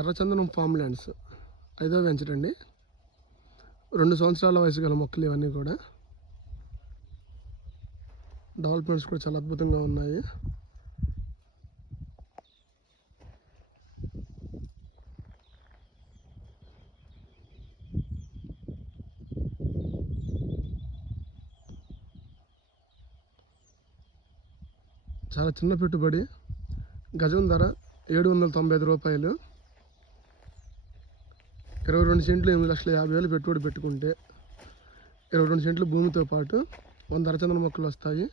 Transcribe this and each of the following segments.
ఎర్రచందనం form lands 5వ venture అండి. 2 సంవత్సరాల వయసు గల మొక్కలు ఇవన్నీ కూడా. డెవలప్మెంట్స్ కూడా చాలా అద్భుతంగా ఉన్నాయి. చాలా చిన్న పెట్టుబడి. గజం ధర 795 రూపాయలు. 22 సెంట్లు 8,50,000 పెట్టుబడి పెట్టుకుంటే 22 సెంట్లు భూమితో పాటు 100 అరచందన మొక్కలు వస్తాయి.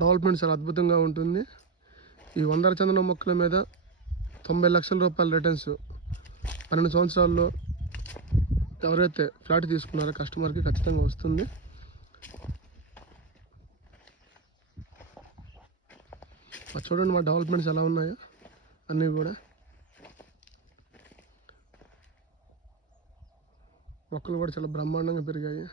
డెవలప్మెంట్ చాలా అద్భుతంగా ఉంటుంది. ఈ 100 అరచందన మొక్కల మీద 90 లక్షల రూపాయల రిటర్న్స్ 12 సంవత్సరాల్లో ఎవరైతే ఫ్లాట్ తీసుకున్నారో కస్టమర్కి ఖచ్చితంగా వస్తుంది. చూడండి మా డెవలప్మెంట్స్ ఎలా ఉన్నాయో అన్నీ కూడా. మొక్కలు కూడా చాలా బ్రహ్మాండంగా పెరిగాయి.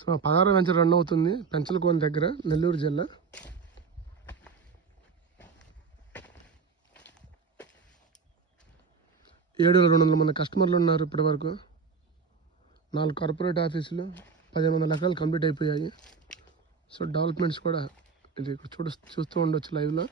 సో 16వ వెంచర్ రన్ అవుతుంది పెంచలకోన దగ్గర, నెల్లూరు జిల్లా. ఏడు 200 మంది కస్టమర్లు ఉన్నారు ఇప్పటి వరకు. 4 కార్పొరేట్ ఆఫీసులు, 18 ఎకరాలు కంప్లీట్ అయిపోయాయి. సో డెవలప్మెంట్స్ కూడా ఇది చూస్తూ ఉండొచ్చు లైవ్లో.